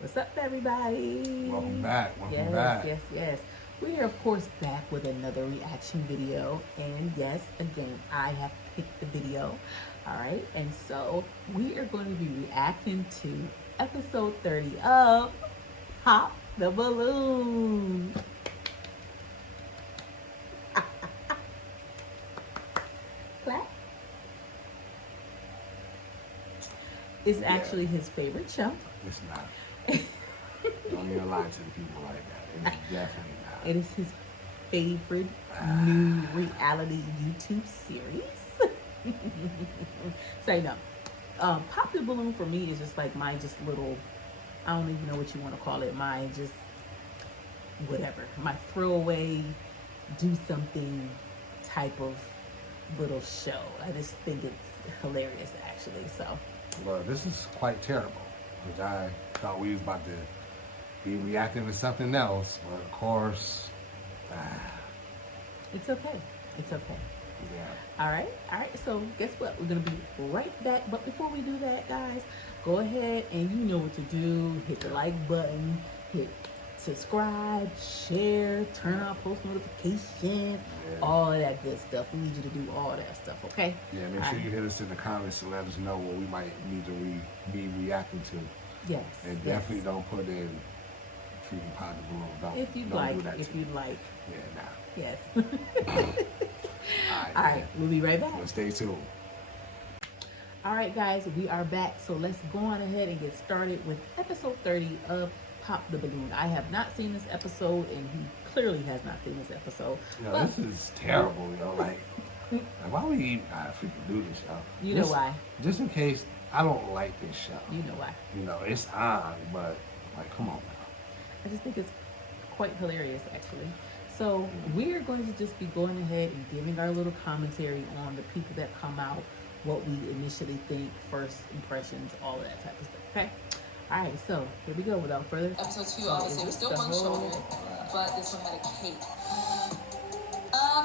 What's up, everybody? Welcome back. Welcome yes, back. Yes. We are, of course, back with another reaction video. And yes, again, I have picked the video. All right. And so we are going to be reacting to episode 30 of Pop the Balloon. Clap. It's actually his favorite show. It's not. Don't even lie to the people like that. It's definitely not. It is his favorite new reality YouTube series. Say no. Pop the Balloon for me is just like my just little, I don't even know what you want to call it, my just whatever, my throwaway, do something type of little show. I just think it's hilarious actually. So Well, this is quite terrible. Because I thought we was about to be reacting to something else. But of course, it's okay. It's okay. yeah. All right. So guess what? We're gonna be right back. But before we do that, guys, go ahead and you know what to do. Hit the like button. Hit subscribe, share, turn on post notifications, all of that good stuff. We need you to do all that stuff. Okay? Yeah. Make sure you hit us in the comments to let us know what we might need to be reacting to. Yes. And definitely don't put in freaking Pop the Balloon. Don't. If you'd don't like. do that If you'd like. Yeah. Nah. Yes. All right. We'll be right back. Well, stay tuned. All right, guys, we are back. So let's go on ahead and get started with episode 30 of Pop the Balloon. I have not seen this episode, and he clearly has not seen this episode. Yo, this is terrible, yo. Like why would we even freaking do this, yo? You know why? Just in case I don't like this show. You know why? You know, it's on, but like, come on now. I just think it's quite hilarious, actually. So we're going to just be going ahead and giving our little commentary on the people that come out, what we initially think, first impressions, all of that type of stuff. Okay? All right, so here we go. Without further ado, episode 2, obviously, was still one shoulder, but this one had a cape.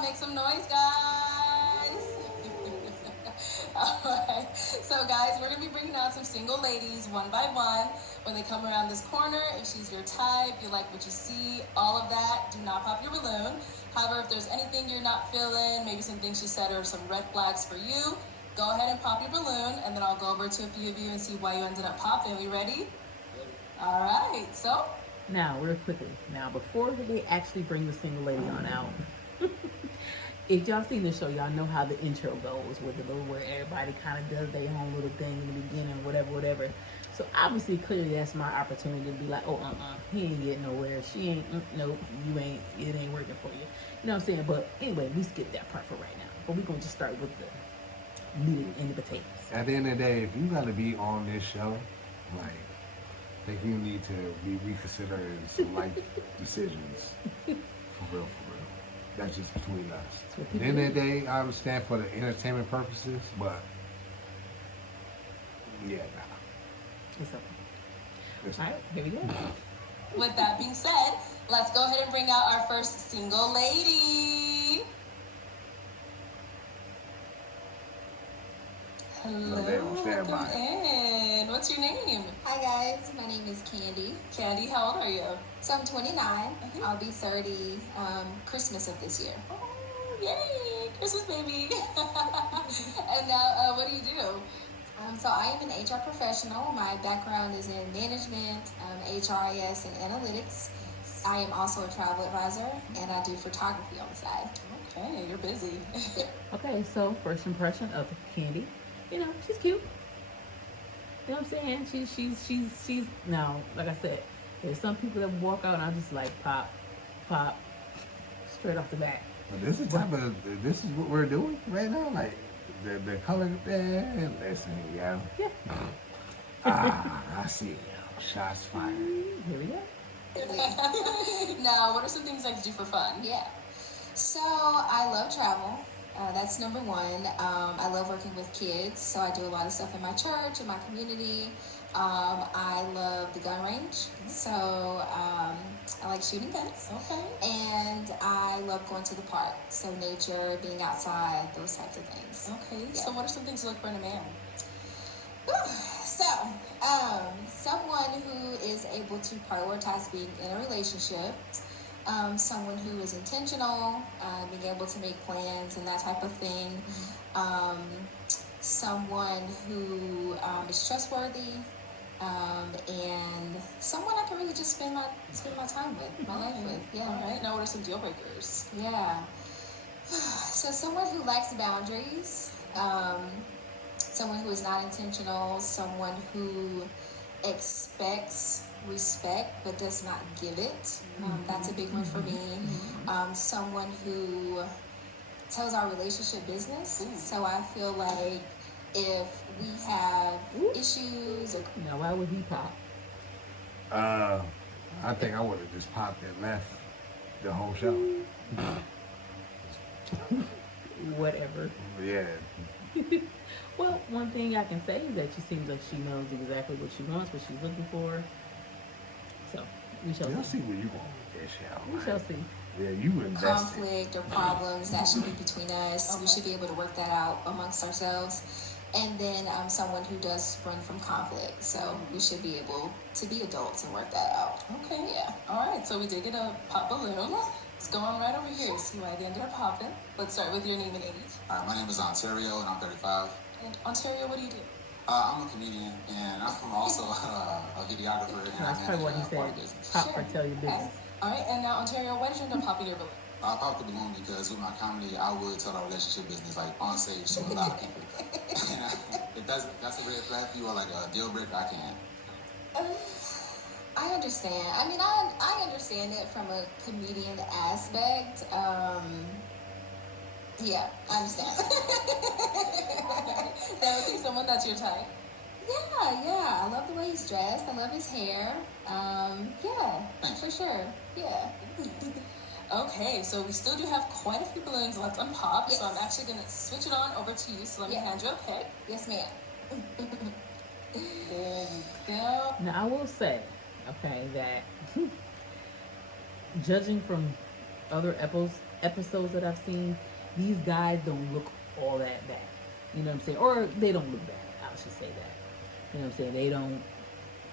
Make some noise, guys. Alright, so guys, we're going to be bringing out some single ladies one by one. When they come around this corner, if she's your type, you like what you see, all of that, do not pop your balloon. However, if there's anything you're not feeling, maybe some things she said or some red flags for you, go ahead and pop your balloon, and then I'll go over to a few of you and see why you ended up popping. We ready? Alright, so now, real quickly, before they actually bring the single lady on out, if y'all seen the show, y'all know how the intro goes with the little where everybody kind of does their own little thing in the beginning, whatever. So obviously, clearly, that's my opportunity to be like, oh, he ain't getting nowhere. She ain't, nope, it ain't working for you. You know what I'm saying? But anyway, we skip that part for right now. But we're going to just start with the meat and the potatoes. At the end of the day, if you gotta be on this show, like, I think you need to be reconsidering some life decisions. For real. That's just between us. At the end of the day, I understand for the entertainment purposes, but yeah, nah. It's okay. All right, here we go. with that being said, let's go ahead and bring out our first single lady. Hello, welcome in. What's your name? Hi guys, my name is Candy. Candy, how old are you? So I'm 29. I'll be 30 Christmas of this year. Oh, yay! Christmas baby. And now, what do you do? So I am an HR professional. My background is in management, HRIS, and analytics. I am also a travel advisor, and I do photography on the side. Okay, you're busy. Okay, so first impression of Candy. You know, she's cute. You know what I'm saying? She's now, like I said, there's some people that walk out and I'm just like pop, straight off the bat. But this is this is what we're doing right now, like the color. Listen, yeah. I see. Shots fired. Here we go. Now, what are some things I can do for fun? Yeah. So I love travel. That's number one. I love working with kids, so I do a lot of stuff in my church, in my community. I love the gun range, so I like shooting guns. Okay. And I love going to the park, so nature, being outside, those types of things. Okay. Yeah. So what are some things you look for in a man? So, someone who is able to prioritize being in a relationship, someone who is intentional, being able to make plans and that type of thing, someone who is trustworthy, and someone I can really just spend my time with, my life with. Yeah. All right. Now, what are some deal breakers? Yeah. So someone who lacks boundaries, someone who is not intentional, someone who expects respect but does not give it. That's a big one for me. Someone who tells our relationship business. So I feel like if we have issues or Now, why would he pop? I think I would have just popped and left the whole show. Whatever. Yeah. Well, one thing I can say is that she seems like she knows exactly what she wants, what she's looking for. So, we shall You'll see. see where you going with this show. We shall see. Yeah, you invested. conflict or problems that should be between us. We should be able to work that out amongst ourselves. And then someone who does run from conflict. So we should be able to be adults and work that out. Okay. Yeah. All right. So we did get a pop balloon. Let's go on right over here. See why they ended up popping. Let's start with your name and age. All right, my name is Ontario, and I'm 35. And Ontario, what do you do? I'm a comedian, and I'm also a videographer, and I That's probably what he manage a party said. business. Pop or tell your business. All right. And now, Ontario, why did you end up popping your balloon? I popped the balloon because with my comedy, I would tell our relationship business like on stage to a lot of people. If that's a red flag for you or like a deal breaker, I can't. I understand. I mean, I understand it from a comedian aspect. Yeah, I understand. Now, is he someone that's your type? Yeah. I love the way he's dressed. I love his hair. Yeah, for sure. Yeah. Okay, so we still do have quite a few balloons left unpopped, so I'm Yes. actually going to switch it on over to you. So let me Yes. hand you a pick. Yes, ma'am. There you go. Now, I will say, okay, that judging from other episodes that I've seen, these guys don't look all that bad. You know what I'm saying? Or they don't look bad. I should say that. You know what I'm saying? They don't,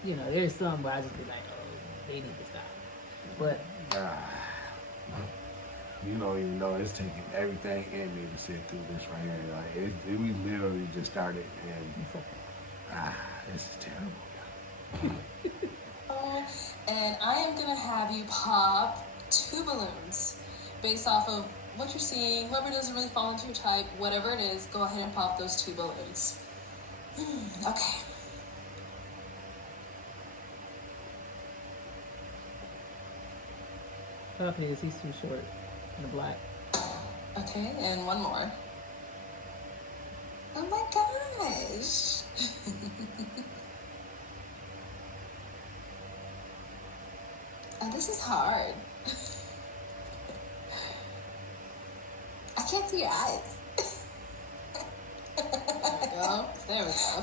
there's some where I just be like, oh, they need to stop. But, You don't even know it's taking everything in me to sit through this right here. Like we literally just started, and it's okay. this is terrible. And I am going to have you pop 2 balloons based off of what you're seeing. Whoever doesn't really fall into your type, whatever it is, go ahead and pop those 2 balloons. Okay. Pop his, he's too short. In the black. Okay, and one more. Oh my gosh. Oh, this is hard. I can't see your eyes. There we go. There we go.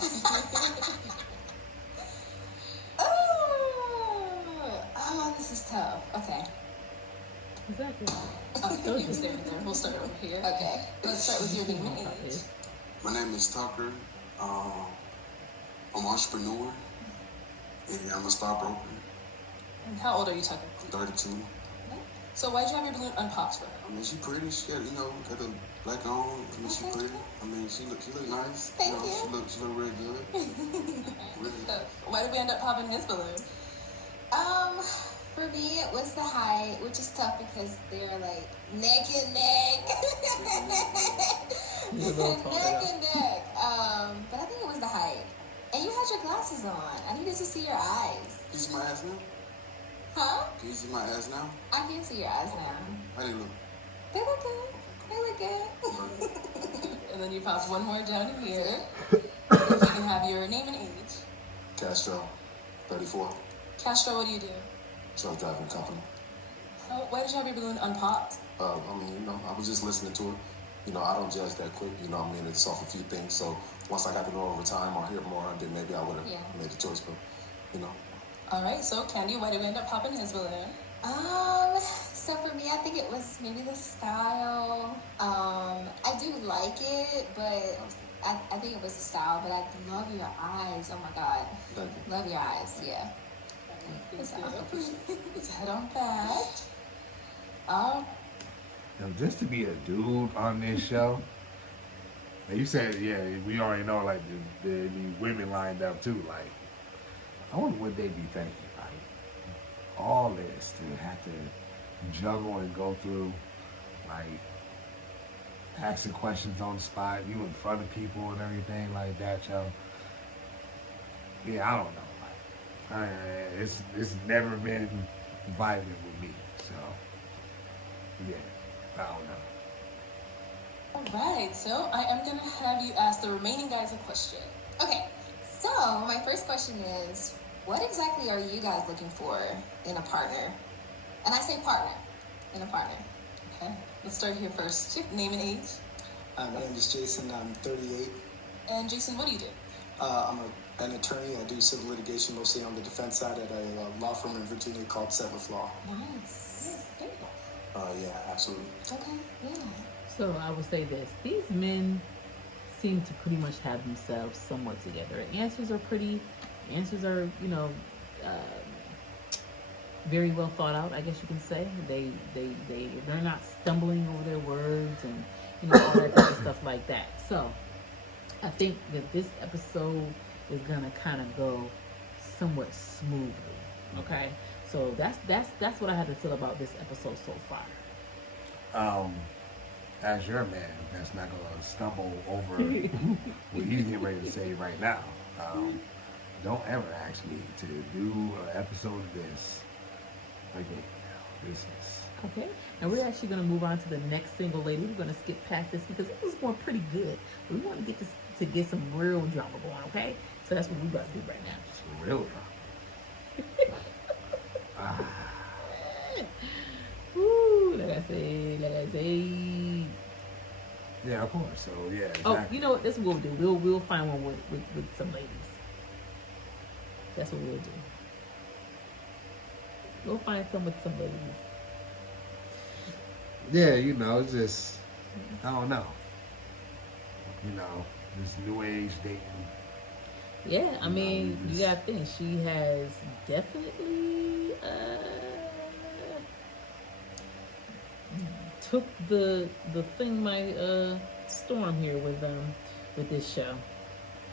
Oh, this is tough. Okay. Exactly. Okay, you can stay right there. We'll start over here. Okay. Let's start with your name and Pop age. his. My name is Tucker. I'm an entrepreneur, and I'm a stockbroker. And how old are you, Tucker? I'm 32. So why'd you have your balloon unpopped for her? I mean, she pretty. She got, got the black on. I mean, she pretty. I mean, she look nice. Thank you. She look real good. Really. So why did we end up popping his balloon? For me, it was the height, which is tough because they're like neck and neck. He's a little taller, Neck though. and neck. But I think it was the height. And you had your glasses on. I needed to see your eyes. Can you see my ass now? Huh? Can you see my ass now? I can see your eyes now. How do you look? They look good. They look good. And then you popped one more down here. If you can have your name and age. Castro, 34. Castro, what do you do? Truck driving company. So why did you have your balloon unpopped? I mean, I was just listening to it. I don't judge that quick. It's off a few things. So once I got to know over time or hear more, then maybe I would have made the choice. But, All right, so Candy, why did we end up popping his balloon? So for me, I think it was maybe the style. I do like it, but I think it was the style, but I love your eyes. Oh my God. Thank you. Love your eyes, yeah. Let's head on back. Now, just to be a dude on this show, and you said, yeah, we already know, like, the women lined up too. Like, I wonder what they be thinking. Like, all this to have to juggle and go through, like, asking questions on the spot, you in front of people and everything like that, yo. Yeah, I don't know. Like, it's never been vibing with me. So, yeah, I don't know. Alright, so I am gonna have you ask the remaining guys a question. Okay, so my first question is, what exactly are you guys looking for in a partner? And I say partner, in a partner. Okay, let's start here first. Name and age. My name is Jason. I'm 38. And Jason, what do you do? I'm an attorney. I do civil litigation mostly on the defense side at a law firm in Virginia called Setliff Law. Nice. Yeah, absolutely. Okay, yeah. So I would say this: these men seem to pretty much have themselves somewhat together. The answers are very well thought out. I guess you can say they're not stumbling over their words and all that type of stuff like that. So I think that this episode is gonna kind of go somewhat smoothly. Okay, so that's what I had to feel about this episode so far. As your man, that's not gonna stumble over what he's getting ready to say right now. Don't ever ask me to do an episode of this again. This is Okay, and we're actually going to move on to the next single lady. We're going to skip past this because it was going pretty good. We want to get this to get some real drama going. Okay, so that's what we're about to do right now. just real drama. Woo, like I said. Yeah, of course. So yeah, exactly. Oh, you know what? That's what we'll do. We'll find one with some ladies. That's what we'll do. We'll find some with some ladies. Yeah, it's just I don't know. This new age dating. Yeah, I mean, just- you gotta think she has definitely took the thing by storm here with this show.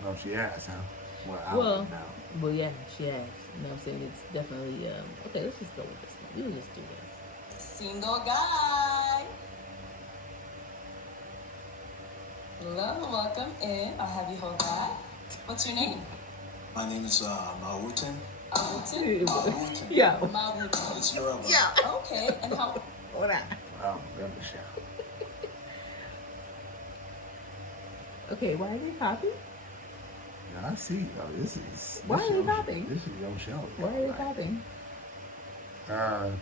Oh, she has, huh? Well, now. well, yeah, she has. You know what I'm saying? It's definitely okay. Let's just go with this one. We'll just do this. Single guy. Hello, welcome in. I'll have you hold that. What's your name? My name is Mawutin. Awutin? Mawutin. Yeah. Mawutin. It's Yoruba. Yeah. Okay, and how? Hold on. Oh, remember the show. Okay, why are they popping? Yeah, I see. This is. Why this are they your- popping? This is your show. Why are they Like, popping? The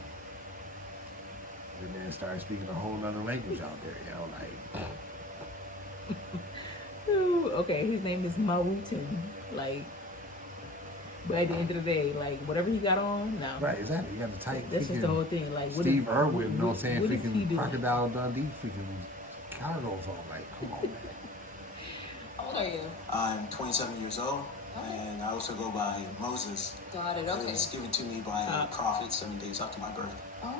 man started speaking a whole nother language out there, like. Ooh, okay, his name is Mawutin. Like, but at the end of the day, like whatever he got on, no. Right, exactly. You got the tight. That's just the whole thing. Like, what Steve is, Irwin, you know what I'm saying? What is he Freaking doing? Crocodile Dundee, freaking cargos on. Like, come on, man. How old are you? I'm 27 years old, and I also go by Moses. Got it, It okay. was given to me by a prophet 7 days after my birth. Oh,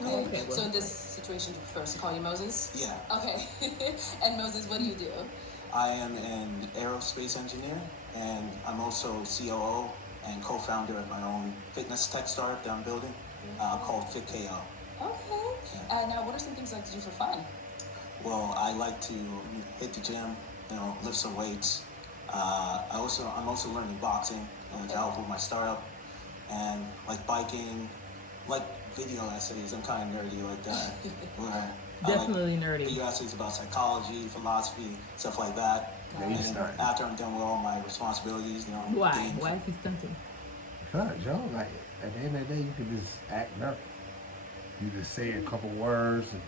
okay. Okay, well. So in this situation, you prefer us to call you Moses? Yeah. Okay. And Moses, what do you do? I am an aerospace engineer, and I'm also COO and co-founder of my own fitness tech startup that I'm building called FitKO. Okay. Now, what are some things you like to do for fun? Well, I like to hit the gym, lift some weights. I'm also learning boxing to help with my startup, and like biking, like video essays. I'm kind of nerdy like that. Where Definitely I like nerdy. video essays about psychology, philosophy, stuff like that. Yeah, And you then started. after I'm done with all my responsibilities, Why? gain- Why is he stunting? Because, yo, like, at the end of the day, you can just act nerdy. You just say a couple words and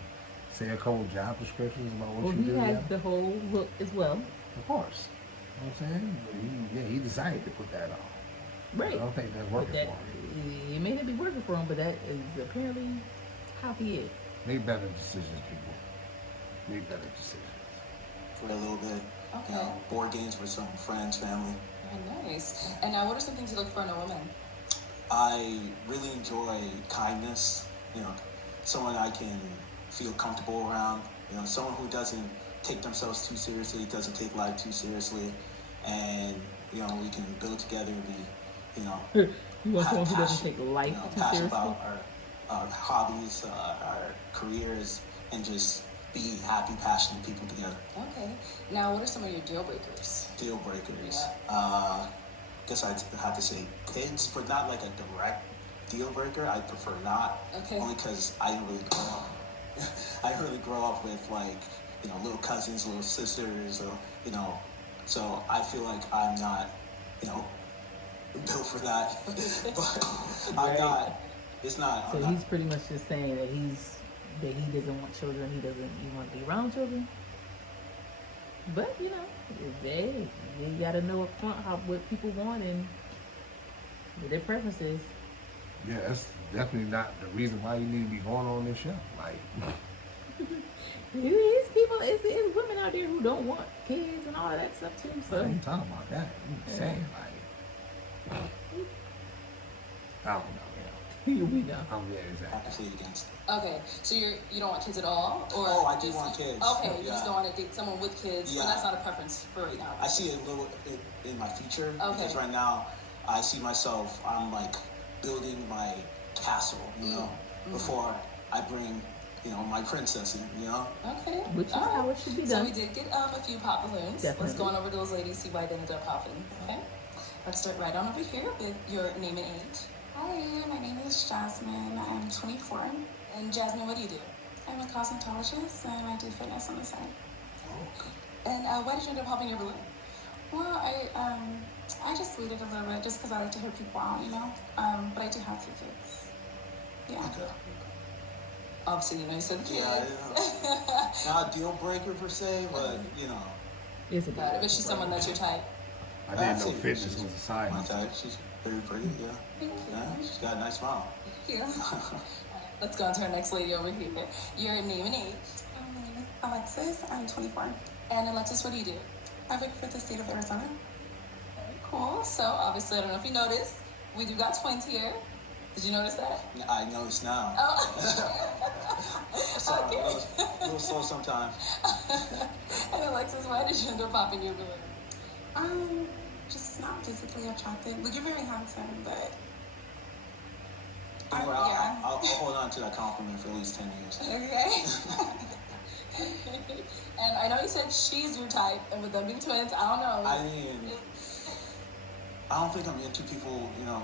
say a couple job descriptions about what Well, you he do. has Yeah. the whole look as well. Of course. You know what I'm saying? But he decided to put that on. Right. I don't think that's But working that, for him. it may not be working for him, but that is apparently how he is. Make better decisions, people. Make better decisions. for a little bit. Okay. You know, board games with some friends, family. Oh, nice. And now, what are some things you look for in a woman? I really enjoy kindness. You know, someone I can feel comfortable around. You know, someone who doesn't take themselves too seriously, doesn't take life too seriously, and you know, we can build together. Be, you know, You want someone have who doesn't passion. take life You know, too passion seriously? about our hobbies, our careers, and just be happy, passionate people together. Okay. Now, what are some of your deal breakers? Deal breakers. Yeah. Guess I'd have to say kids, but not like a direct deal breaker. I prefer not. Okay. Only because I didn't really grow up. I didn't really grow up with like, you know, little cousins, little sisters, or, you know, so I feel like I'm not, you know, built for that. But I'm Right. not. It's not. So I'm not. he's pretty much just saying that he doesn't want children. He doesn't even want to be around children. But you know, they gotta know up front what people want and what their preferences. Yeah, that's definitely not the reason why you need to be going on this show. Like, It's people, it's women out there who don't want kids and all of that stuff too. I So ain't talking about that. I'm just saying, like, I don't know. here we go. I'm very exactly. Actively against it. Okay, so you don't want kids at all, or Oh, I do just- want kids. Okay, you Yeah. just don't want to date someone with kids, but Yeah. that's not a preference for right now. I see it a little in my future because Okay. right now I see myself. I'm like building my castle, you know, before I bring, you know, my princess in, you know. Okay. Which is all right. how it should be So done. we did get a few pop balloons. Let's Definitely. go on over to those ladies, see why they ended up popping. Okay. Let's start right on over here with your name and age. Hi, my name is Jasmine. I'm 24. And Jasmine, what do you do? I'm a cosmetologist and I do fitness on the side. And why did you end up popping your balloon? Well, I just waited a little bit just because I like to hear people out, you know. But I do have 2 kids. Yeah. Okay. Obviously, you know you said kids. Yeah, you know, not a deal breaker per se, but you know, It's a But she's someone that's your type. I didn't I'd know say fitness she's was a side. my type. She's very pretty. Yeah. Thank you. Yeah. She's got a nice smile. Thank you. Let's go on to our next lady over here. Your name and age. My name is Alexis. I'm 24. And Alexis, what do you do? I work for the state of Arizona. Very cool. So obviously, I don't know if you noticed, we do got twins here. Did you notice that? I notice now. Oh. Sorry, Okay. a little slow sometimes. And Alexis, why did you end up popping your balloon? Just not physically attractive. Like, you're very handsome, but Don't worry, yeah. I'll hold on to that compliment for at least 10 years. Okay. And I know you said she's your type, and with them being twins, I don't know. I mean, I don't think I'm into people, you know,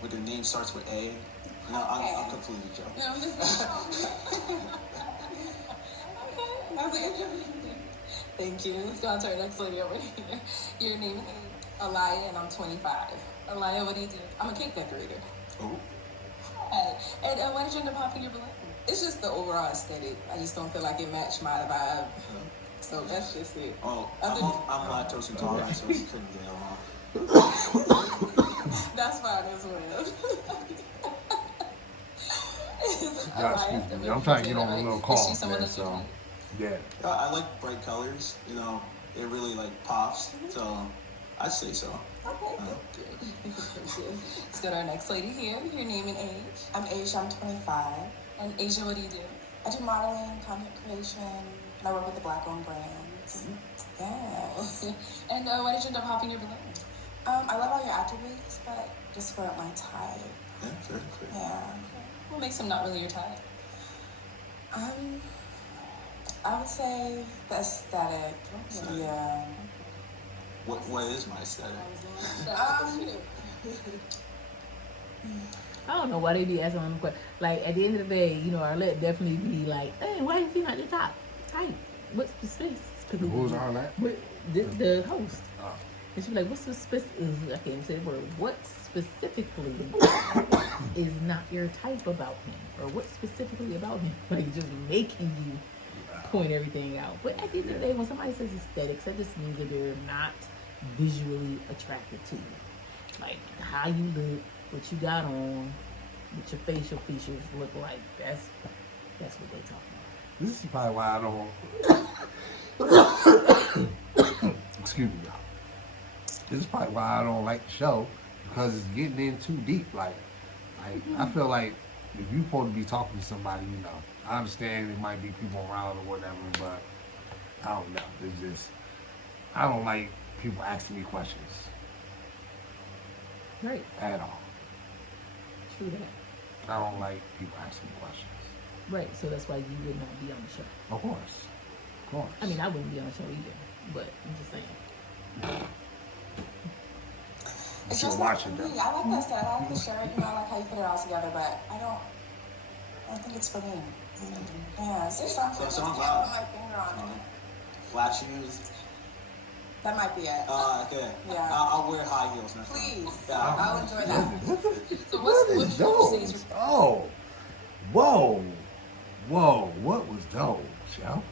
with their name starts with A. You know, I'm completely joking. No, I'm just okay. Thank you. Let's go on to our next lady over here. Your name is Alaya, and I'm 25. Alaya, what do you do? I'm a cake decorator. Oh, And why did you end up popping your balloon? It's just the overall aesthetic. I just don't feel like it matched my vibe. So that's just it. oh, Other- I'm lactose intolerant, so we couldn't get along. That's fine as well. Yeah, excuse me. I'm trying to get on a little call, Is she someone man, that you so like? yeah. I like bright colors, you know, it really like pops, so I'd say so. Okay. Let's go to our next lady here. Your name and age. I'm Asia. I'm 25. And Asia, what do you do? I do modeling, content creation, and I work with the Black-owned brands. Yes. And why did you end up popping your balloon? I love all your attributes, but just weren't my type. Yeah, very clear. Yeah. What makes them not really your type? I would say the aesthetic. Aesthetic. Yeah. What is my aesthetic? I don't know why they be asking them questions. Like at the end of the day, you know, Arlette definitely be like, "Hey, why is he not your top type? What's the space?" Who's on that? The host. Oh. And she be like, "What's the I can't even say the word. What specifically is not your type about him, or what specifically about him? Like just making you point everything out." But at the end of the day, when somebody says aesthetics, that just means that they're not visually attracted to you. Like how you look, what you got on, what your facial features look like. That's what they talking about. This is probably why I don't. Excuse me, y'all. This is probably why I don't like the show, because it's getting in too deep. Like I feel like if you're supposed to be talking to somebody, you know, I understand it might be people around or whatever, but I don't know. It's just, I don't like people asking me questions Right. at all. True that. I don't like people asking me questions. Right. So that's why you would not be on the show. Of course. Of course. I mean, I wouldn't be on the show either, but I'm just saying. It's You're just not watching for them. me. I like that stuff. I like the shirt. You know, I like how you put it all together, but I don't think it's for me. Yeah, it's just something. So I I'm can't glad. put my finger on it. Flat shoes. That might be it. Okay. Yeah. I'll wear high heels next time. Please. Yeah. I'll enjoy that. So What what is would you those? say? Oh. Whoa. Whoa. What was those, yo?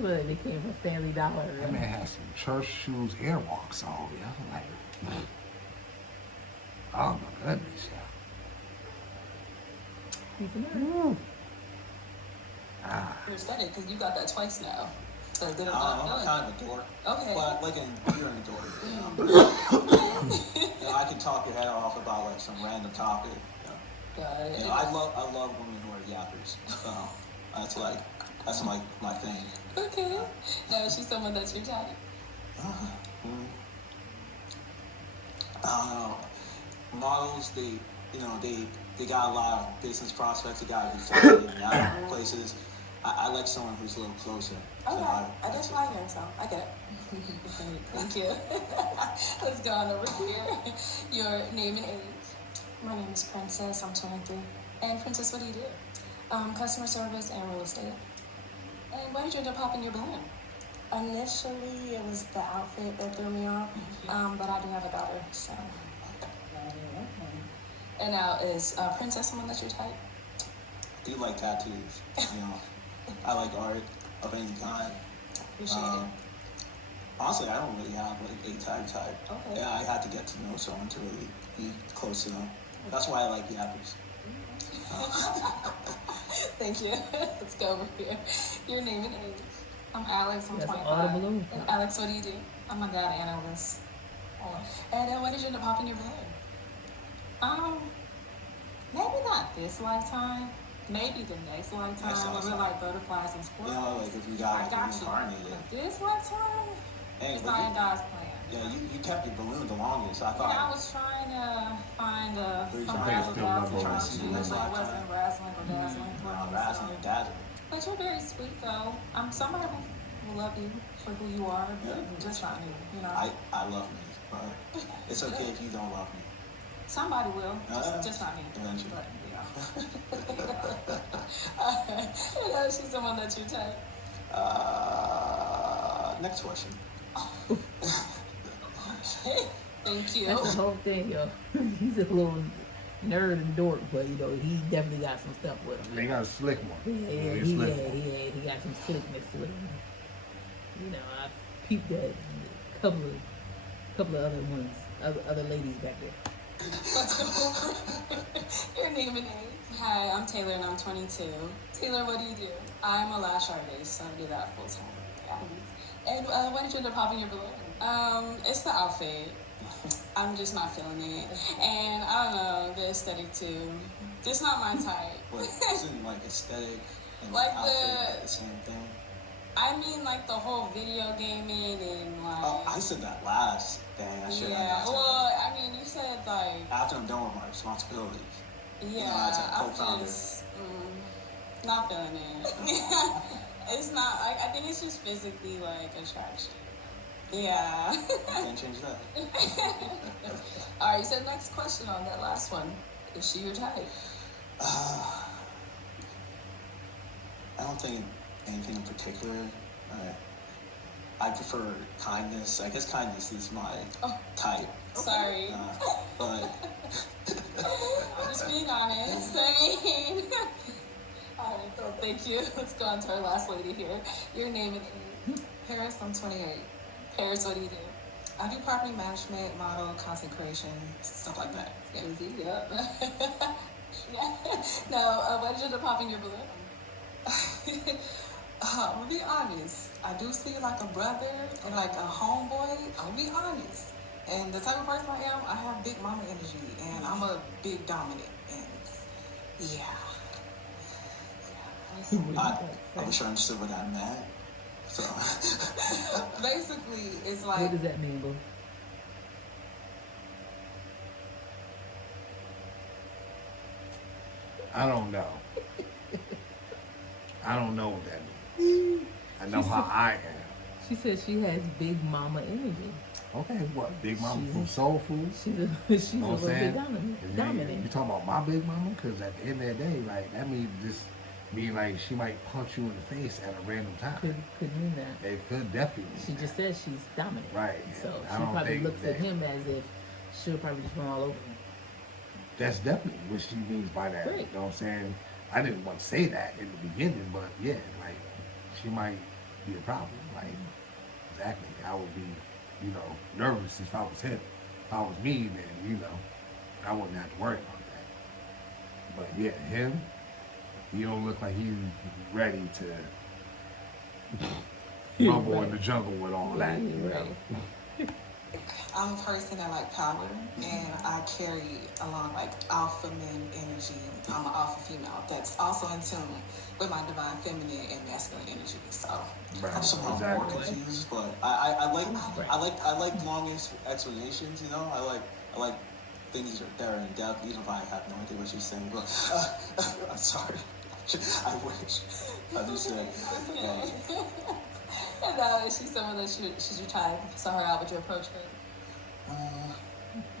Look, they came from Family Dollar. That man had some church shoes airwalks on, yo. Like, oh my goodness, yo. He's a nerd. You're excited because you got that twice now. So they don't I'm kind of a dork. Okay. But like you're in a dork. You know, I can talk your head off about like some random topic. Got it. You know, I love women who are yappers. So that's my thing. Okay. Now, is she someone that's your type? Models, they got a lot of business prospects. They got to be flying in and out places. I like someone who's a little closer. Okay. I just like her, so I get it. Thank you. Let's go on over here. Your name and age. My name is Princess. I'm 23. And Princess, what do you do? Customer service and real estate. And why did you end up popping your balloon? Initially, it was the outfit that threw me off, but I do have a daughter, so. And now, is Princess someone that's your type? I do like tattoos. You know, I like art of any kind. Appreciate it. Honestly, I don't really have like a type. Okay. Yeah, I had to get to know someone to really be close to them. That's why I like yappers. Thank you. Let's go over here. Your name and age. I'm Alex. I'm That's an 25. auto balloon. And Alex, what do you do? I'm a data analyst. And why did you end up popping your balloon? Maybe not this lifetime. Maybe the next lifetime. Next When lifetime. we're like butterflies and You squirrels. know, like if we I got got you. reincarnated. But this lifetime, Hey, it's but not you- in God's plan. Yeah, you kept your balloon the longest. I Yeah, I thought. was trying to find Were you some trying to razzle still dazzle number one? trophy, Trying to see but it what's wasn't razzling or dazzling for me. Razzling and dazzling. But you're very sweet though. I'm somebody who will love you for who you are, but just not me. You know, I love me, but it's okay if you don't love me. somebody will, Uh, just not me. eventually. But, yeah. And she's someone that's your type. Next question. Thank you. That's the whole thing, yo. He's a little nerd and dork, but you know he definitely got some stuff with him. They got a slick one. Yeah, He's slick one. he got some slickness with him. You know, I peeped at a couple of other ones, other ladies back there. Let's go over your name and age. Hi, I'm Taylor and I'm 22. Taylor, what do you do? I'm a lash artist, so I do that full time. Yeah. And why did you end up popping your balloon? It's the outfit. I'm just not feeling it. And I don't know, the aesthetic too. Just not my type. But isn't like aesthetic and Like outfit the- like the same thing? I mean like the whole video gaming and like Oh, I said that last. Dang, I should yeah. have done Well, I mean you said like after I'm done with my responsibilities. yeah, as a I'm co-founder. just not feeling it. It's not like I think it's just physically like attraction. Yeah. I can't change that. All right, you said next question on that last one. Is she your type? I don't think anything in particular. I prefer kindness. I guess kindness is my type. Sorry. But I'm just being honest. I mean All right, so thank you. Let's go on to our last lady here. Your name and age. Paris, I'm 28. Paris, what do you do? I do property management, model, content creation, stuff like that. Yeah. Easy, yep. Yeah. Now, why did you end up popping your balloon? I'm gonna be honest. I do see like a brother and like a homeboy. I'll be honest. And the type of person I am, I have big mama energy, and I'm a big dominant. And yeah, I wish I understood what that meant. So, basically, it's What like does that mean, boo? I don't know. I don't know what that means. I know how I am. She said she has big mama energy. Okay, what? Big mama She's from Soul Food? She's a You know little what I'm bit saying? dominant. You talking about my big mama? Because at the end of the day, like, that means just mean like she might punch you in the face at a random time. Could mean that. It could definitely mean She that. just said she's dominant. Right. So I she don't probably think looks at that- him as if she'll probably just run all over him. That's definitely what she means by that. Right. You know what I'm saying? I didn't want to say that in the beginning, but yeah, like, she might be a problem. Like, exactly. I would be, you know, nervous if I was him. If I was me, then, you know, I wouldn't have to worry about that. But yeah, him, he don't look like he's ready to rumble in Right. the jungle with all that. You know? Right. I'm a person that like power, and I carry along like alpha men energy. I'm an alpha female that's also in tune with my divine feminine and masculine energy. So Right. I'm somehow more confused, but I like long explanations. You know, I like things that are in depth, even if I have no idea what she's saying. But I'm sorry. I wish. I just said. And is she someone that she's your type? If you saw her out, would you approach her? I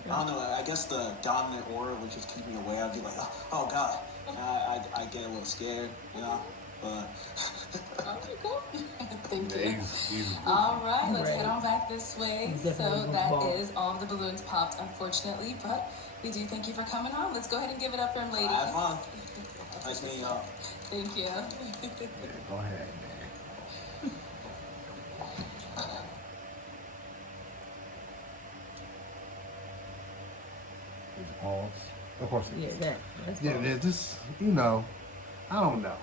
don't know. I guess the dominant aura would just keep me away. I'd be like, oh God. And I get a little scared, you know. But Okay, cool. Thank Yeah, you. he's All right, let's Right. head on back this way. He's So definitely that goofball. is all of the balloons popped, unfortunately, but we do thank you for coming on. Let's go ahead and give it up for him, ladies. have fun. Nice meeting y'all. Thank you. Yeah, go ahead, man. There's a pause. Of course it Yeah, is. that's Yeah, fine. they're just, you know, I don't know.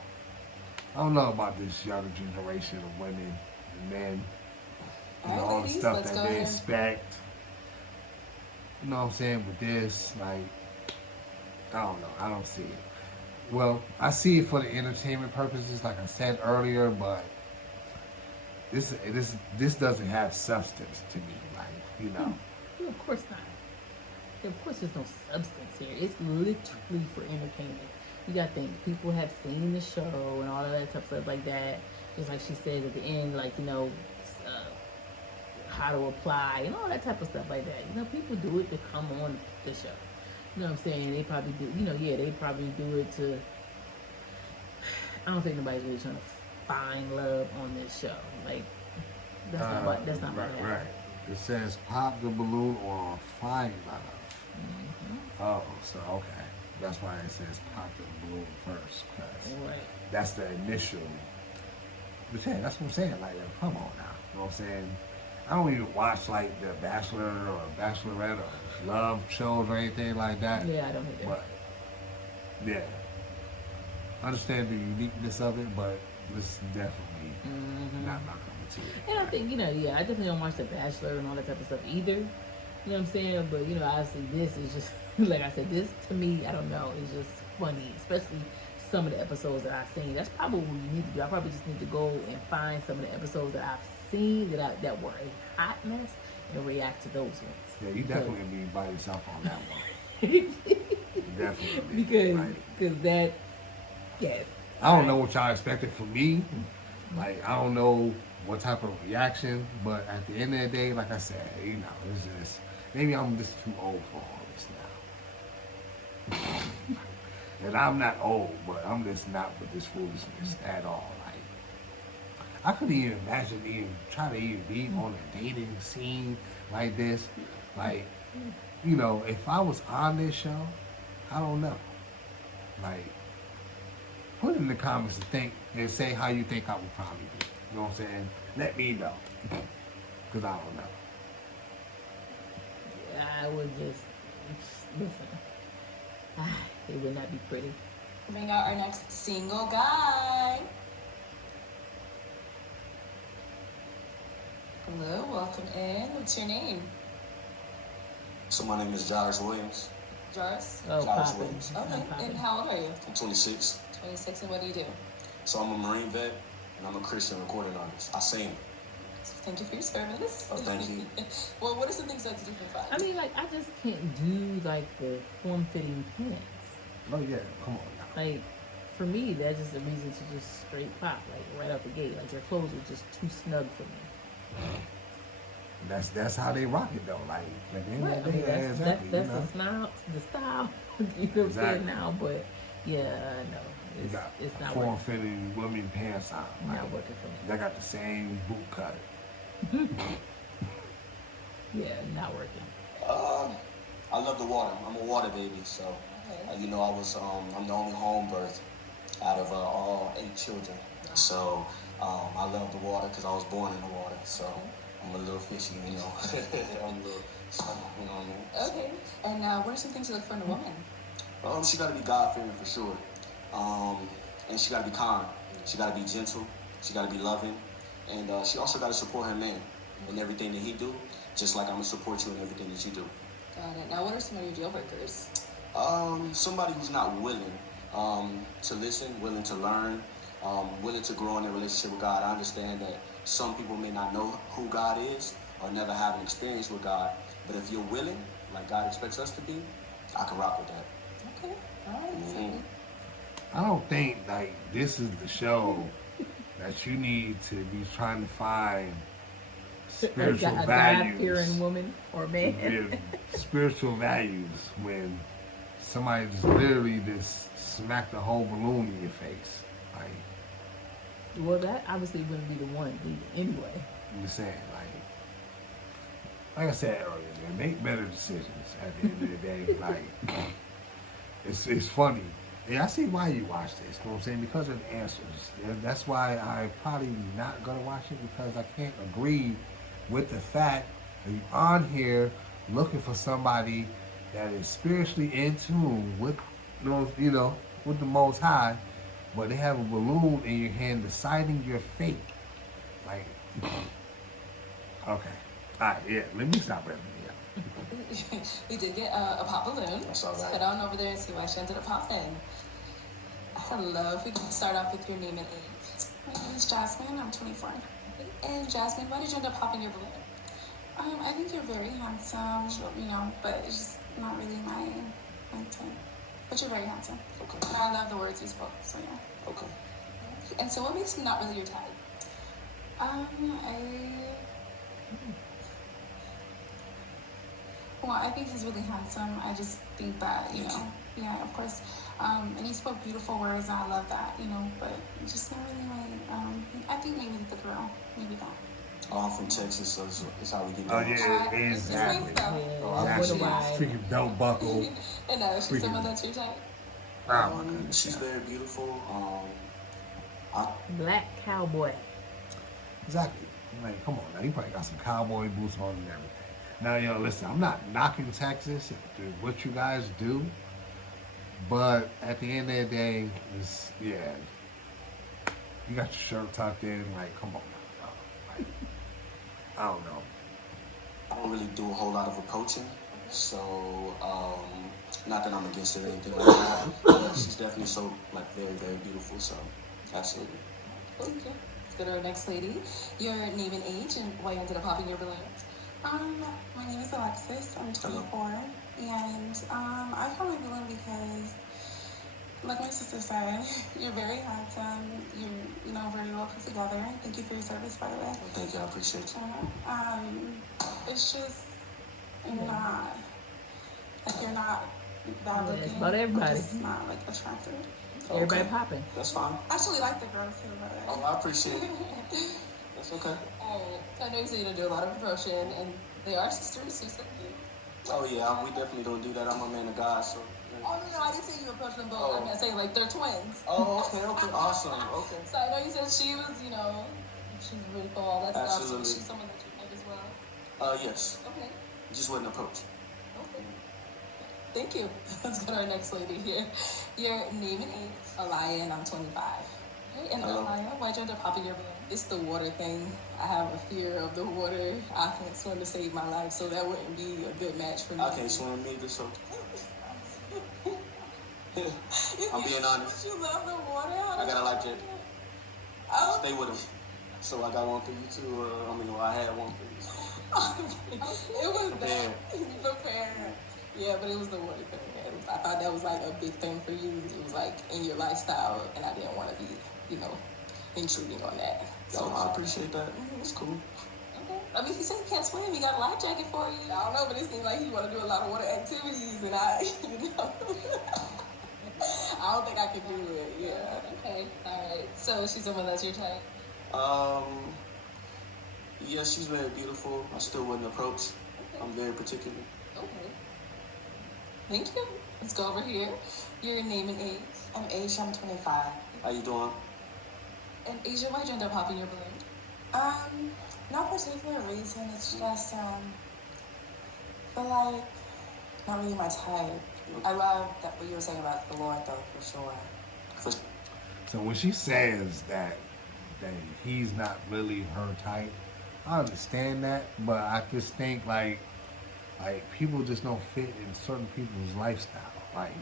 I don't know about this younger generation of women and men. You know, All right, all the ladies, stuff let's that go they ahead. expect. You know what I'm saying? With this, like, I don't know. I don't see it. Well, I see it for the entertainment purposes, like I said earlier, but this doesn't have substance to me. Like, you know. Yeah, of course not. Yeah, of course, there's no substance here. It's literally for entertainment. You got to think people have seen the show and all of that type of stuff like that. Just like she said at the end, like, you know, how to apply and all that type of stuff like that. You know, people do it to come on the show. You know what I'm saying? They probably do. You know, yeah, they probably do it to. I don't think nobody's really trying to find love on this show. Like, that's not what. That's not what right, happened. right. It says pop the balloon or find love. Oh, so okay. That's why it says pop the balloon first, because Right. that's the initial. But yeah, that's what I'm saying. Like, come on now. You know what I'm saying? I don't even watch like The Bachelor or Bachelorette or love shows or anything like that. Yeah, I don't either. But yeah, I understand the uniqueness of it, but this is definitely not my cup of tea. And I think, you know, yeah, I definitely don't watch The Bachelor and all that type of stuff either. You know what I'm saying? But, you know, obviously this is just, like I said, this to me, I don't know, is just funny, especially some of the episodes that I've seen. That's probably what you need to do. I probably just need to go and find some of the episodes that I've seen that were a hot mess and react to those ones. Yeah, you definitely be by yourself on that one. Definitely. Because that, yes. I don't know what y'all expected from me. Like, I don't know what type of reaction, but at the end of the day, like I said, you know, it's just, maybe I'm just too old for all this now. And I'm not old, but I'm just not with this foolishness at all. Like, I couldn't even imagine trying to even be on a dating scene like this. Like, you know, if I was on this show, I don't know. Like, put in the comments and say how you think I would probably be. You know what I'm saying? Let me know. Because I don't know. I would just, listen, it would not be pretty. Bring out our next single guy. Hello, welcome in. What's your name? So my name is Josh Williams. Jars? Oh, Josh popping. Williams. Okay, and how old are you? I'm 26. 26, and what do you do? So I'm a Marine vet and I'm a Christian recording artist. I sing. Thank you for your service. Oh, thank you. Well, what are some things that you do for fun? I mean, like, I just can't do, like, the form-fitting pants. Oh yeah, come on now. Like, for me, that's just a reason to just straight pop, like, right out the gate. Like, your clothes are just too snug for me. That's how they rock it though. Like at the end Right. of I the day, mean, that's exactly. that's you know? the style. You know what I'm saying Exactly. now? But, yeah, no. You got It's not form working. fitting women pants on. Not Like, working for me. they got the same boot cut. Yeah, not working. I love the water. I'm a water baby, so Okay. you know I'm the only home birth out of all 8 children. So I love the water because I was born in the water. So I'm a little fishy, you know. I'm a little, you know what I mean? Okay, and what are some things you look for in a woman? She got to be God-fearing for sure. And she got to be kind. She got to be gentle. She got to be loving. And she also got to support her man in everything that he do, just like I'm going to support you in everything that you do. Got it. Now, what are some of your deal breakers? Somebody who's not willing to listen, willing to learn, willing to grow in their relationship with God. I understand that some people may not know who God is or never have an experience with God. But if you're willing, like God expects us to be, I can rock with that. Okay, all right. Mhm. I don't think like this is the show that you need to be trying to find spiritual a values. God-fearing woman or man. Yeah, spiritual values when somebody just literally just smacked a whole balloon in your face. Like Well, that obviously wouldn't be the one either, anyway. I'm just saying, like I said earlier, man, make better decisions at the end of the day. Like it's funny. Yeah, I see why you watch this. You know what I'm saying? Because of the answers. Yeah, that's why I'm probably not gonna watch it because I can't agree with the fact that you're on here looking for somebody that is spiritually in tune with with the Most High, but they have a balloon in your hand deciding you're fake. Like, okay, all right, yeah. Let me stop rapping. Yeah. We did get a pop balloon. That's all Let's right. head on over there and see why she ended up popping. Hello, if we can start off with your name and age. My name is Jasmine. I'm 24. And Jasmine, why did you end up popping your balloon? I think you're very handsome, but it's just not really my type. But you're very handsome. Okay. And I love the words you spoke, so yeah. Okay. And so what makes him not really your type? I think he's really handsome. I just think that, yeah, of course. And he spoke beautiful words, and I love that, but just not really my, I think maybe the girl, maybe that. Oh, I'm from Texas, so it's how we get Oh down. yeah, It's exactly. nice though. Yeah, Exactly. what do I? Freaking belt buckle. And is she someone that's your type? Oh my goodness. She's very beautiful. Black cowboy. Exactly. Like, come on now. You probably got some cowboy boots on and everything. Now, listen, I'm not knocking Texas and what you guys do, but at the end of the day, you got your shirt tucked in. Like, come on now. Like, I don't know. I don't really do a whole lot of approaching, so not that I'm against it or anything like that. But she's definitely so very, very beautiful. So absolutely. Thank you. Let's go to our next lady. Your name and age and why you ended up popping your balloon. My name is Alexis. I'm 24. And I got my balloon because, like my sister said, you're very handsome. You're, very well put together. Thank you for your service, by the way. Thank you. I appreciate you. It's just not, you're not bad Yeah, looking. it's about everybody. Or just not, attractive. Everybody Okay. popping. That's fine. I actually like the girls too, by the way. Oh, I appreciate it. That's okay. So I know you said you don't do a lot of promotion, and they are sisters who said you. Oh yeah, we definitely don't do that. I'm a man of God, so. Yeah. Oh no, I didn't say you approached them both. Oh. I mean, I say they're twins. Oh, okay, awesome, okay. So I know you said she was, she's really cool, all that stuff. So Absolutely. she's someone that you like as well. Yes. Okay. Just wasn't approached. Okay. Thank you. Let's go to our next lady here. Your name and age. Alaya, and I'm 25. Okay, and Hello. Alaya, why'd you end up popping your balloon? It's the water thing. I have a fear of the water. I can't swim to save my life, so that wouldn't be a good match for me. I can't swim either, so I'm being honest. You love the water? I got a life jacket. Oh. Stay with him. So I got one for you too. I had one for you. It was that. Prepared. Yeah, but it was the water thing. I thought that was like a big thing for you. It was like in your lifestyle, and I didn't want to be, intruding on that. So I appreciate that. It's cool. Okay. I mean, he said he can't swim. He got a life jacket for you. I don't know, but it seems like he want to do a lot of water activities, and I don't think I can do it. Yeah. Okay. All right. So she's someone that's your type. Yes, she's very beautiful. I still wouldn't approach. I'm very particular. Okay. Thank you. Let's go over here. Your name and age. I'm Asia. I'm 25. How you doing? And Asia, why'd you end up popping your balloon? No particular reason. It's just, feel like not really my type. I love that what you were saying about the Lord, though, for sure. So when she says that he's not really her type, I understand that, but I just think like people just don't fit in certain people's lifestyle. Like,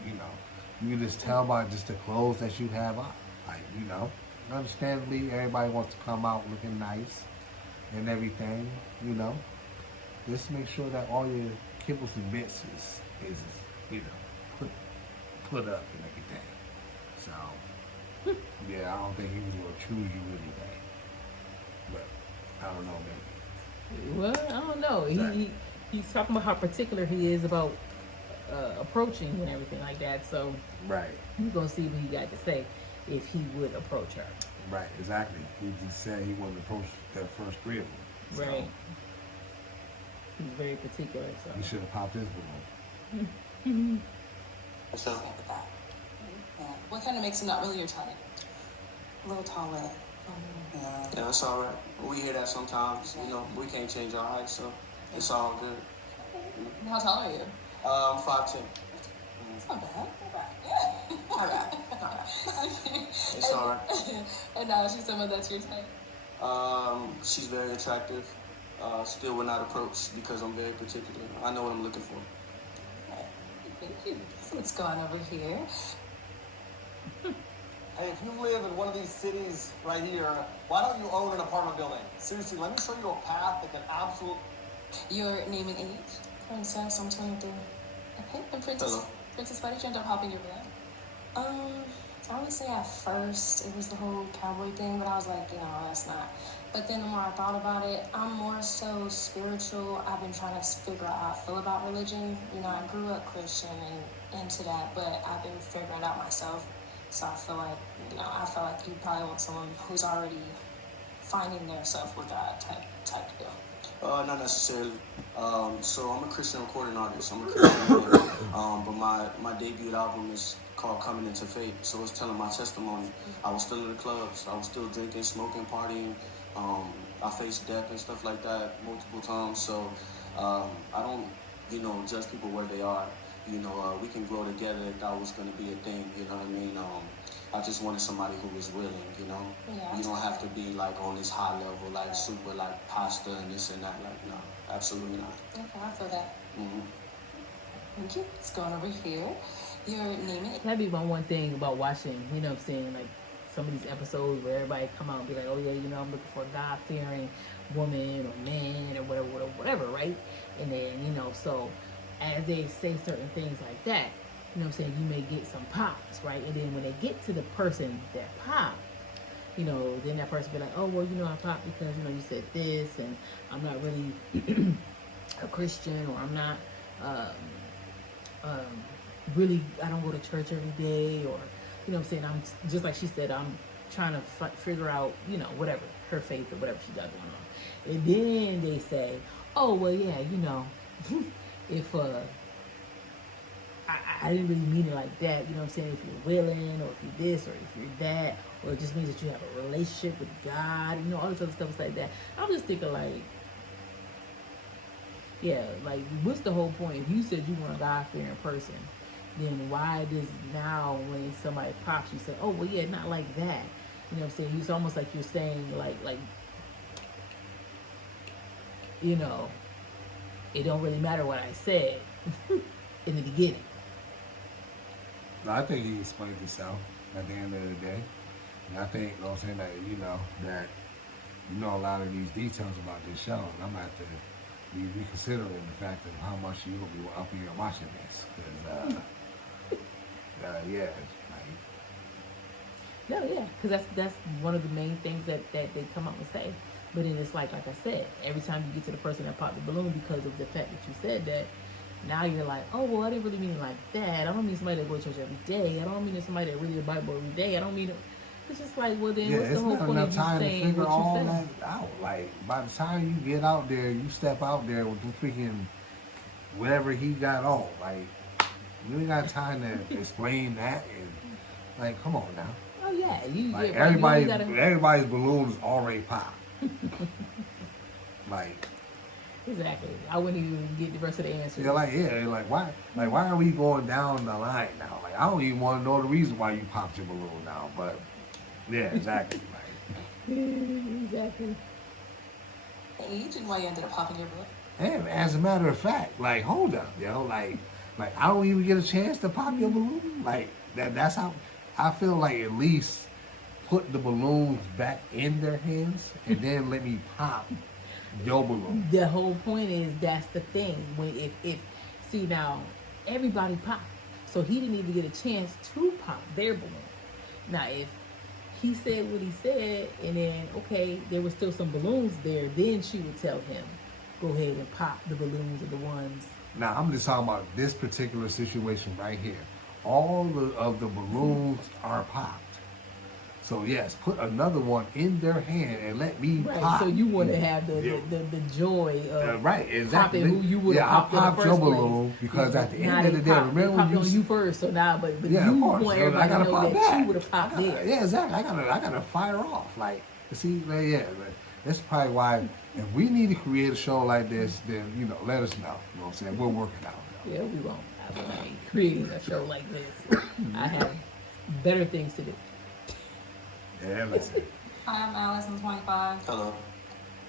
you can just tell by just the clothes that you have on. Like, understandably, everybody wants to come out looking nice and everything, Just make sure that all your kibbles and bits is put up and everything. So, yeah, I don't think he was going to choose you anyway. But, I don't know, maybe. Well, I don't know. He's talking about how particular he is about approaching and everything like that. So, right, we're going to see what he got to say if he would approach her. Right, exactly. He just said he wouldn't approach the first three of them. So right. He's very particular. So he should have popped his balloon. So, Yeah. What kind of makes him not really your type? A little taller. yeah, it's all right. We hear that sometimes. We can't change our height, so it's all good. And how tall are you? I'm 5'10". It's not bad. Not bad. It's all right. And now she's someone that's your type. She's very attractive. Still would not approach because I'm very particular. I know what I'm looking for. Thank you. So let's go on over here. Hey, if you live in one of these cities right here, why don't you own an apartment building? Seriously, let me show you a path that can absolutely... Your name and age? Princess, I'm 23. Okay, and Princess. Hello. Princess, why did you end up hopping your balloon? I would say at first it was the whole cowboy thing, but I was like, that's not. But then the more I thought about it, I'm more so spiritual. I've been trying to figure out how I feel about religion. I grew up Christian and into that, but I've been figuring it out myself. So I feel like, you probably want someone who's already finding their self with God type deal. Not necessarily. So I'm a Christian recording artist. I'm a Christian man. But my debut album is called Coming Into Faith. So it's telling my testimony. I was still in the clubs. I was still drinking, smoking, partying. I faced death and stuff like that multiple times. So I don't, judge people where they are. We can grow together if that was going to be a thing. You know what I mean? I just wanted somebody who was willing, Yeah. You don't have to be like on this high level, like super like pasta and this and that. Like, no, absolutely not. Okay, I feel that. Mm-hmm. Thank you. Let's go on over here. Your name and That'd be my one thing about watching, like some of these episodes where everybody come out and be like, oh yeah, I'm looking for a God-fearing woman or man or whatever, right? And then, so as they say certain things like that, you may get some pops, right? And then when they get to the person that popped, then that person be like, oh, well, I popped because, you said this and I'm not really a Christian, or I'm not, really, I don't go to church every day, or, I'm just like she said, I'm trying to figure out, whatever, her faith or whatever she got going on. And then they say, oh, well, yeah, if, I didn't really mean it like that, if you're willing, or if you're this, or if you're that, or it just means that you have a relationship with God, all this other stuff like that. I'm just thinking like, yeah, like, what's the whole point? If you said you want a God-fearing person, then why does now when somebody pops, you say, oh, well, yeah, not like that. You know what I'm saying? It's almost like you're saying, you know, it don't really matter what I said in the beginning. No, I think he explained himself at the end of the day. And I think, you know what I'm saying, that, that you know a lot of these details about this show, and I'm going to have to be reconsidering the fact of how much you're going to be up here watching this. Because, yeah, like... No, yeah, because that's one of the main things that they come up and say. But then it's like I said, every time you get to the person that popped the balloon because of the fact that you said that, now you're like, oh, well, I didn't really mean it like that. I don't mean somebody that goes to church every day. I don't mean somebody that reads the Bible every day. I don't mean it. It's just like, well, then what's the whole point of you saying what you said? That out. Like, by the time you get out there, you step out there with the freaking whatever he got on. Like, you ain't got time to explain that. And, like, come on now. Oh, yeah. Like, everybody's balloons already popped. Like... Exactly. I wouldn't even get the rest of the answers. Yeah, why are we going down the line now? Like, I don't even want to know the reason why you popped your balloon now. But yeah, exactly. Exactly. Age and why you ended up popping your balloon. And as a matter of fact, like, hold up, like I don't even get a chance to pop your balloon. Like that's how I feel. Like, at least put the balloons back in their hands and then let me pop your balloon. The whole point is that's the thing. When if see now everybody popped, so he didn't even get a chance to pop their balloon. Now if he said what he said and then okay there was still some balloons there, then she would tell him go ahead and pop the balloons of the ones. Now I'm just talking about this particular situation right here. All of the balloons are popped. So yes, put another one in their hand and let me pop. So you want to have the joy of right, exactly. popping who you would have popped I in the popped first your place. balloon because at the Now end of the day, remember when popped on you first. So now, but yeah, you of course. want So everybody to know that you would have popped there. Yeah, exactly. I gotta fire off. Like, see, that's probably why if we need to create a show like this, then let us know. You know what I'm saying? We're working out. Yeah, we won't. I ain't creating a show like this. I have better things to do. Yeah, listen. Hi, I'm Alice. I'm 25. Hello.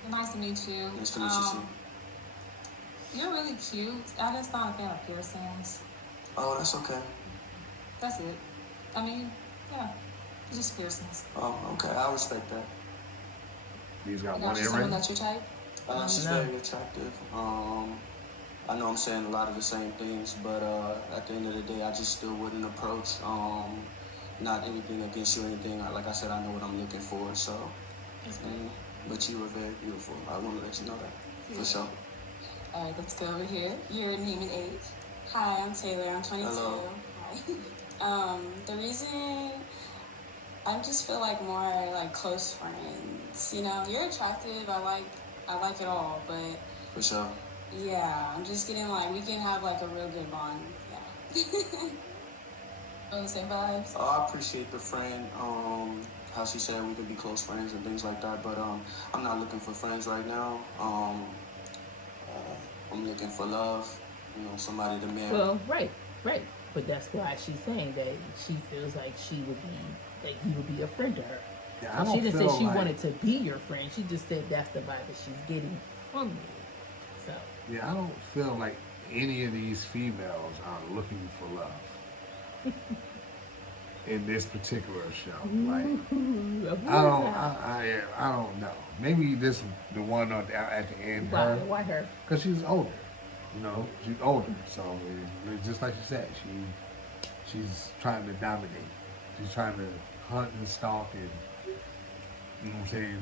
Nice to meet you. Nice to meet you too. You're really cute. I'm just not a fan of piercings. Oh, that's okay. That's it. I mean, yeah, just piercings. Oh, okay. I respect that. He's got Not one just someone earring. that's your type. She's very attractive. I know I'm saying a lot of the same things, but at the end of the day, I just still wouldn't approach. Not anything against you or anything. Like I said, I know what I'm looking for. So, but you were very beautiful. I want to let you know that for sure. All right, let's go over here. Your name and age. Hi, I'm Taylor. I'm 22. Hello. Hi. The reason I just feel like more like close friends. You're attractive. I like it all, but For sure. yeah, I'm just getting like we can have like a real good bond. Yeah. On the same vibes. Oh, I appreciate the friend. How she said we could be close friends and things like that. But I'm not looking for friends right now. I'm looking for love. Somebody to marry. Well, right. But that's why she's saying that she feels like he would be a friend to her. Yeah, She didn't say she wanted to be your friend. She just said that's the vibe that she's getting from you. So. Yeah, I don't feel like any of these females are looking for love in this particular show. Like, I don't know. Maybe this the one at the end. Why her? Because she's older. She's older. So it's just like you said, she's trying to dominate. She's trying to hunt and stalk and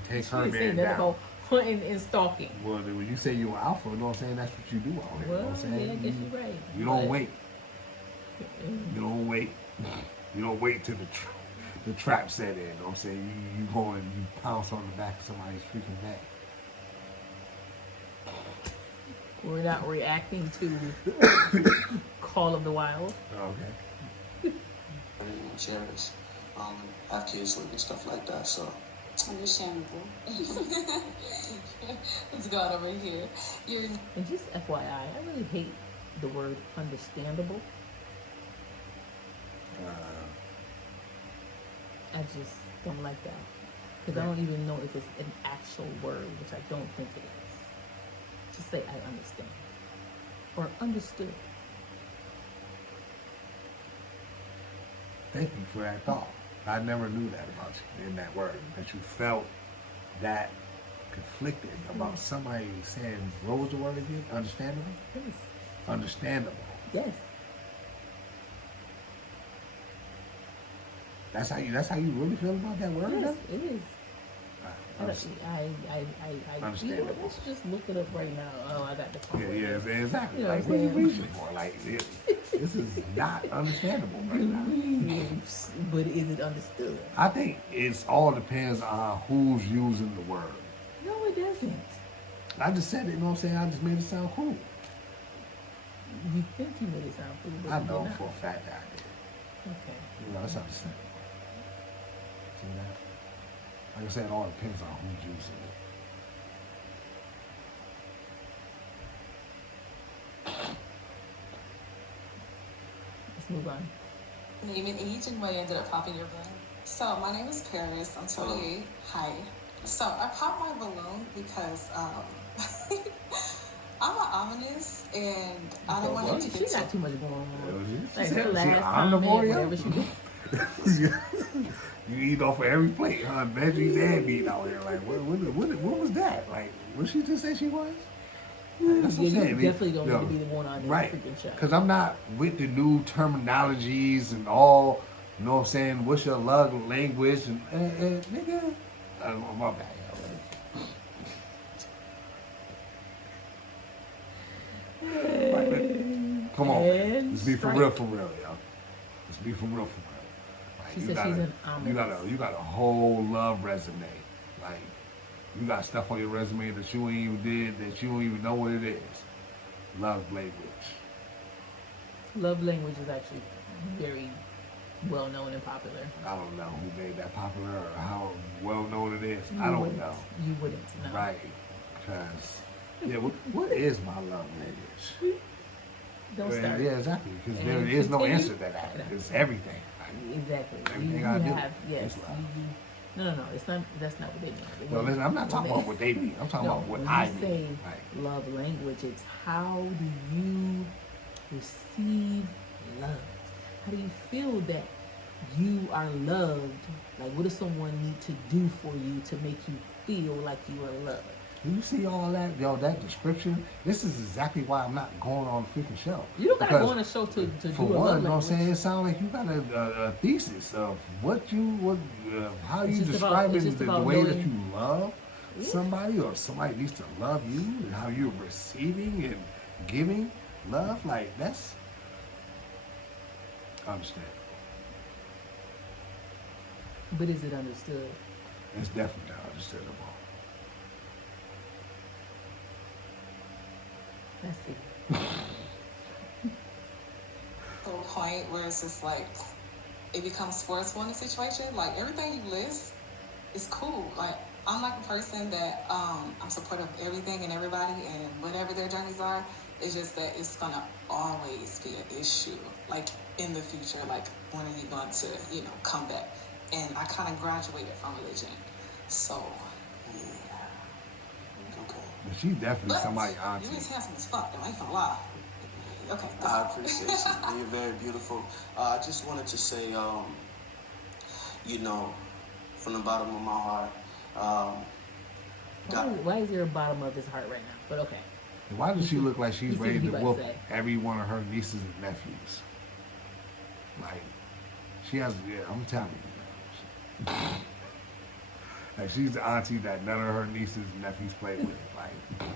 take her man down. About hunting and stalking. Well, when you say you're alpha, you know what I'm saying? That's what you do out here. Well, you know what I'm saying? yeah, I guess you're right. You don't wait. You don't wait. You don't wait till the trap set in. You know what I'm saying? You go and you pounce on the back of somebody's freaking neck. We're not reacting to Call of the Wild. Okay. Cherish. Have kids with and stuff like that. So. Understandable. Let's go on over here. And just FYI, I really hate the word understandable. I just don't like that. Because I don't even know if it's an actual word, which I don't think it is. Just say, I understand. Or understood. Thank you for that thought. I never knew that about you in that word. That you felt that conflicted about somebody saying, what was the word again? Understandable? Yes. Understandable. Yes. That's how you really feel about that word? Yes, then? it is. I Understandable. let's just look it up right now. Oh, I got the phone. Yeah, exactly. You know Like, what I'm what are you saying? reaching for? Like, this is not understandable right now. But is it understood? I think it's all depends on who's using the word. No, it doesn't. I just said it, you know what I'm saying? I just made it sound cool. You think you made it sound cool, but I you know did not. for a fact that I did. Okay. You know, that's understandable. See that? Like I said, it all depends on who's using it. Let's move on. Name and age and why you ended up popping your balloon. So my name is Paris. I'm 28. Hi. So I popped my balloon because I'm an ominous and I don't want Well, it to she get got too much going on. She Like said her she last comment, omnivore, yo? whatever she did. You eat off of every plate, huh? Veggies and meat out here. Like, what was that? Like, what she just say she was? Like, that's what I'm Yeah, saying. you definitely don't need to be the one on this right? freaking show. Because I'm not with the new terminologies and all. You know what I'm saying? What's your love language and nigga? My bad. Right, come on, man. Let's be for real, yo. Let's be for real. Like, She said she's an you got a whole love resume. Like, you got stuff on your resume that you ain't even did, that you don't even know what it is. Love language. Love language is actually very well known and popular. I don't know who made that popular or how well known it is. I You don't wouldn't. know. You wouldn't know. Right. Because, yeah, what is my love language? Don't Yeah, start. yeah, exactly. Because And there is no continue. answer to that. It's everything. Like, Exactly. everything you I do have, yes. is love. No. It's not. That's not what they mean. No, listen, I'm not talking about what they mean. I'm talking about what when I you mean. say Like, love language, it's how do you receive love? How do you feel that you are loved? Like, what does someone need to do for you to make you feel like you are loved? you see all that, yo, that description? This is exactly why I'm not going on the freaking show. You don't gotta Because go on a show to for do a one, love you know what I'm language. saying? It sounds like you got a thesis of how It's you just about- describing it's just the about way that knowing- you love somebody or somebody needs to love you and how you're receiving and giving love. Like, that's understandable. But is it understood? It's definitely understandable. Let's see. to a point where it's just like it becomes forceful in the situation. Like everything you list is cool. Like I'm like a person that I'm supportive of everything and everybody and whatever their journeys are. It's just that it's gonna always be an issue. Like in the future, like when are you going to, come back? And I kind of graduated from religion, so yeah. Okay. But she definitely But somebody auntie. you is handsome as fuck. Though I ain't gonna lie. Okay. I appreciate you. You're very beautiful. I just wanted to say, from the bottom of my heart, Why is there a bottom of his heart right now? But okay. Why does she look like she's You see ready what he to about whoop to say. every one of her nieces and nephews? Like, she has, I'm telling you. Like, she's the auntie that none of her nieces and nephews play with. Like,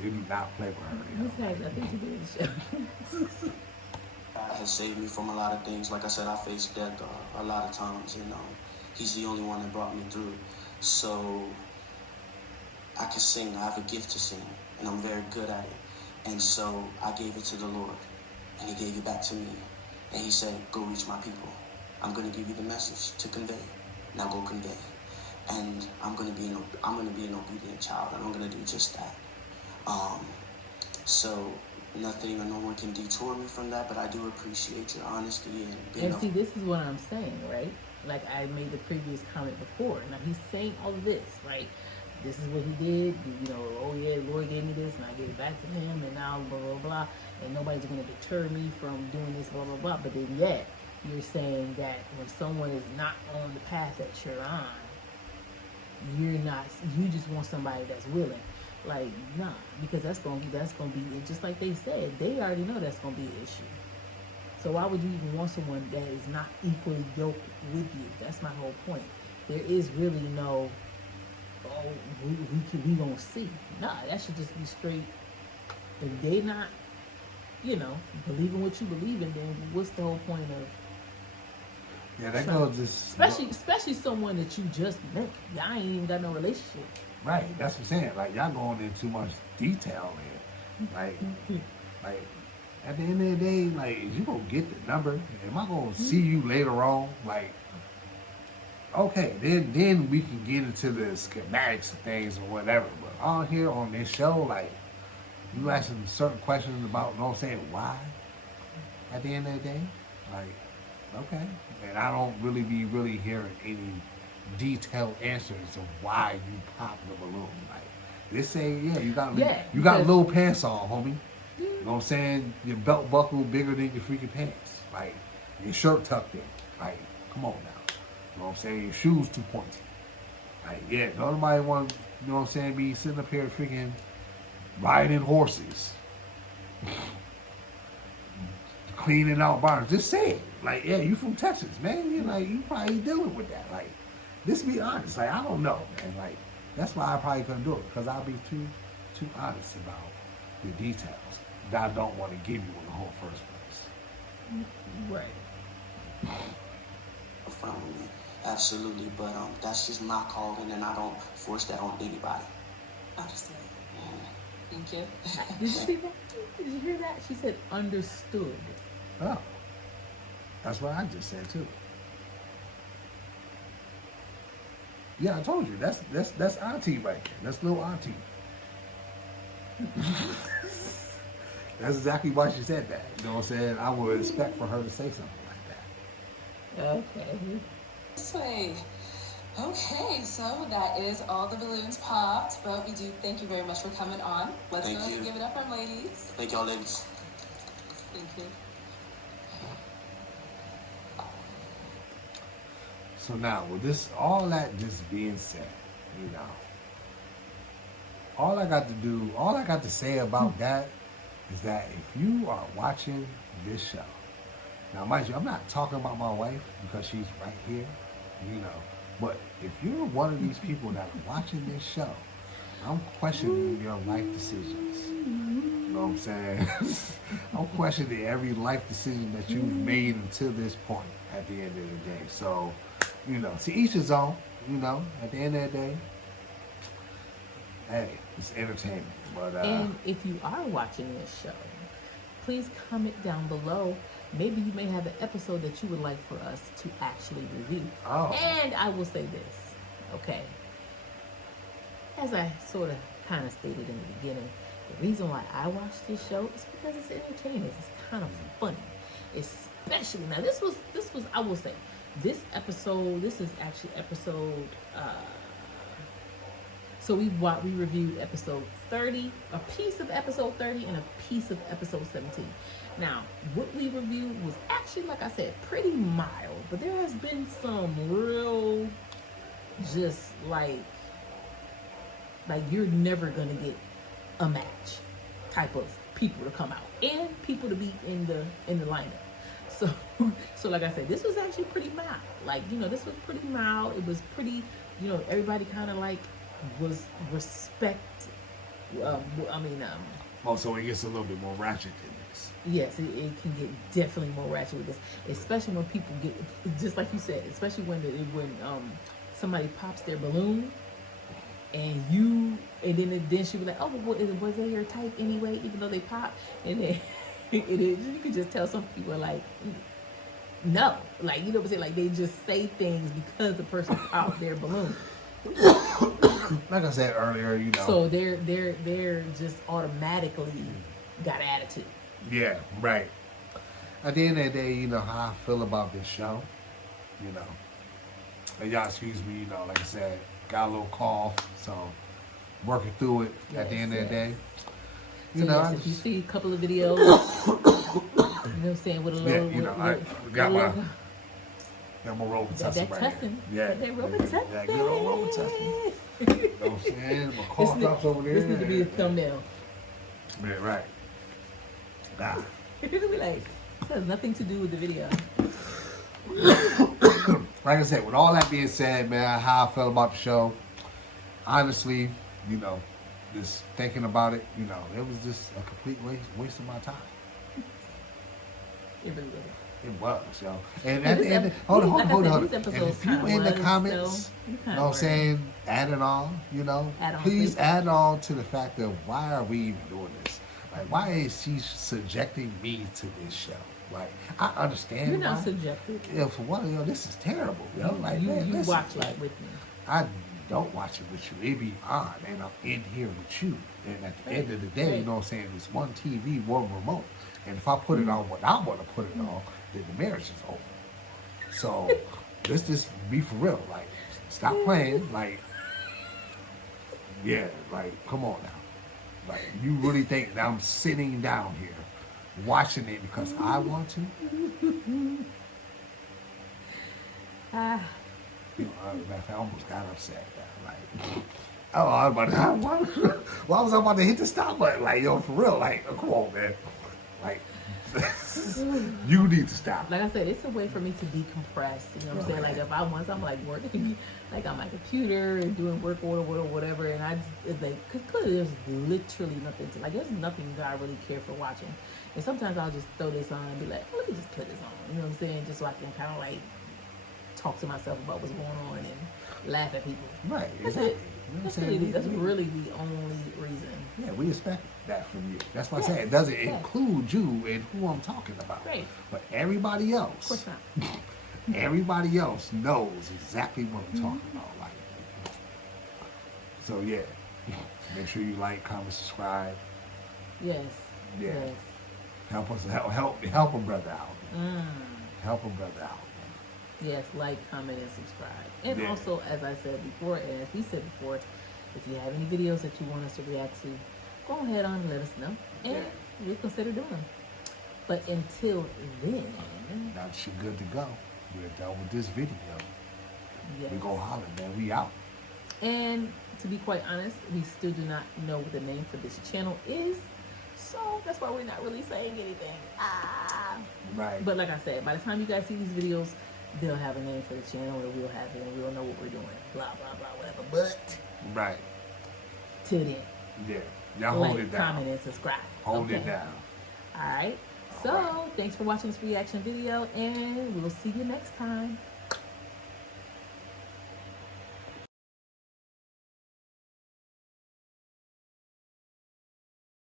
they do not play with her. This has nothing to do with the show. God has saved me from a lot of things. Like I said, I faced death a lot of times, and He's the only one that brought me through. So I can sing. I have a gift to sing, and I'm very good at it. And so I gave it to the Lord, and He gave it back to me. And He said, "Go reach my people. I'm going to give you the message to convey. Now go convey." And I'm going to be an obedient child, and I'm going to do just that. So nothing or no one can detour me from that, but I do appreciate your honesty and being And see, this is what I'm saying, right? Like I made the previous comment before. Now he's saying all of this, right? This is what he did. You know, oh yeah, the Lord gave me this, and I gave it back to him, and now blah blah blah. And nobody's going to deter me from doing this, blah blah blah. But then yet you're saying that when someone is not on the path that you're on, you're not. You just want somebody that's willing. Like nah, because that's gonna be just like they said. They already know that's gonna be an issue. So why would you even want someone that is not equally yoked with you? That's my whole point. There is really no, oh, we gonna see. Nah, that should just be straight. If they not, believing what you believe in, then what's the whole point of? Yeah, that goes just especially someone that you just met. Y'all ain't even got no relationship. right. That's what I'm saying. Like y'all going into too much detail here. Like. At the end of the day, like, you gonna get the number. Am I gonna see you later on? Like, okay, then we can get into the schematics of things or whatever. But on here on this show, like, you asking certain questions about, you know what I'm saying, why? At the end of the day, like, okay. And I don't really be hearing any detailed answers of why you pop the balloon. Like, they say, yeah, you got little pants on, homie. You know what I'm saying? Your belt buckle bigger than your freaking pants. Like, your shirt tucked in. Like, come on now. You know what I'm saying? Your shoes too pointy. Like, yeah, nobody want to, you know what I'm saying, be sitting up here freaking riding horses. Cleaning out barns. Just say it. Like, yeah, you from Texas, man. You like, you probably dealing with that. Like, just be honest. Like, I don't know, man. Like, that's why I probably couldn't do it. Because I'll be too honest about the details that I don't want to give you in the whole first place. Right. from me. Absolutely, but that's just my calling, and I don't force that on anybody. Understood. Thank you. Did you see that? Did you hear that? She said understood. Oh, that's what I just said too. Yeah, I told you that's auntie right there. That's little auntie. That's exactly why she said that. You know what I'm saying? I would expect for her to say something like that. Okay. This way. Okay, so that is all the balloons popped, but we do thank you very much for coming on. Let's go ahead and give it up for our ladies. Thank y'all, ladies. Thank you. So now, with all that just being said, all I got to say about that is that if you are watching this show, now mind you, I'm not talking about my wife because she's right here, but if you're one of these people that are watching this show, I'm questioning your life decisions. You know what I'm saying? I'm questioning every life decision that you've made until this point at the end of the day. So, to each his own, at the end of the day, hey, it's entertainment. But, and if you are watching this show, please comment down below. Maybe you may have an episode that you would like for us to actually review. Oh. And I will say this, okay? As I sort of kind of stated in the beginning, the reason why I watch this show is because it's entertaining. It's kind of funny. Especially, now this was I will say, this is actually episode, so we reviewed episode 30, a piece of episode 30 and a piece of episode 17. Now, what we reviewed was actually, like I said, pretty mild, but there has been some real, just like you're never gonna get a match type of people to come out and people to be in the lineup. So like I said, this was actually pretty mild. This was pretty mild. It was pretty, everybody kind of was respect. So it gets a little bit more ratchet than this. Yes, it can get definitely more ratchet with this, especially when people get, just like you said, especially when somebody pops their balloon, and then she was like, oh, was they your type anyway? Even though they pop, and then you could just tell some people no, what I'm saying, they just say things because the person popped their balloon. Like I said earlier, So they're just automatically got an attitude. Yeah, right. At the end of the day, you know how I feel about this show. You know, and y'all excuse me. You know, like I said, got a little cough, so working through it. At the end of the day, you So know, yes, I if you just, see a couple of videos, you know what I'm saying, with a little, yeah, you know, I got my Robitussin that right here. tussin. Yeah, That Robitussin. that good old Robitussin. You know what I'm saying? My cough drops over there. This needs to be a thumbnail. Yeah, right. Nah. It'll be like, this has nothing to do with the video. Like I said, with all that being said, man, how I felt about the show, honestly, you know, just thinking about it, you know, it was just a complete waste of my time. It really wasn't. It was, yo. And Yeah, at the end, hold on. these And episodes if you kinda in the was, comments, so you you kinda know what I'm were. saying, add it on, you know, Add on, please please. add on to the fact of why are we even doing this? Like, why is she subjecting me to this show? Like, I understand You're not why. subjective. Yeah, for one, yo, this is terrible, yo. Like, you man, listen, watch like, it with me. I don't watch it with you. It be on, and I'm in here with you. And at the end of the day, you know what I'm saying, it's one TV, one remote. And if I put it on what I want to put it on, then the marriage is over. So let's just be for real. Like, stop playing. Like, yeah, like, come on now. Like, you really think that I'm sitting down here watching it because I want to? You know, I almost got upset. Like, oh, I was about to, why was I about to hit the stop button? Like, yo, for real, like, come on, man. Like, you need to stop. Like I said, it's a way for me to decompress. You know what I'm saying? Like if I once I'm like working, like on my computer and doing work order or whatever, and I just it's like, cause clearly there's literally nothing to like. There's nothing that I really care for watching. And sometimes I'll just throw this on and be like, oh, let me just put this on. You know what I'm saying? Just so I can kind of like talk to myself about what's going on and laugh at people. Right, That's exactly. it. You know what I'm That's saying? really, that's really the only reason. Yeah, we expect that from you. That's why I Yes, say it doesn't yes. include you and who I'm talking about. Right. But everybody Of else, course not. everybody else knows exactly what I'm talking about. Like, so yeah, make sure you like, comment, subscribe. Yes. Yeah. Yes. Help us help a brother out. Help a brother out. Yes, like, comment, and subscribe. And Yeah. also, as I said before, and as we said before, if you have any videos that you want us to react to, go ahead on and let us know. And we'll consider doing them. But until then, Now that you're good to go, we're done with this video. yes. We go holler, man. We out. And to be quite honest, we still do not know what the name for this channel is. So that's why we're not really saying anything. Right. But like I said, by the time you guys see these videos, they'll have a name for the channel, or we'll have it, and we'll know what we're doing. Blah, blah, blah, whatever. But Right. till then, Yeah. Y'all hold like, it down. comment, and subscribe. Hold it Okay? down. All right. So thanks for watching this reaction video, and we'll see you next time.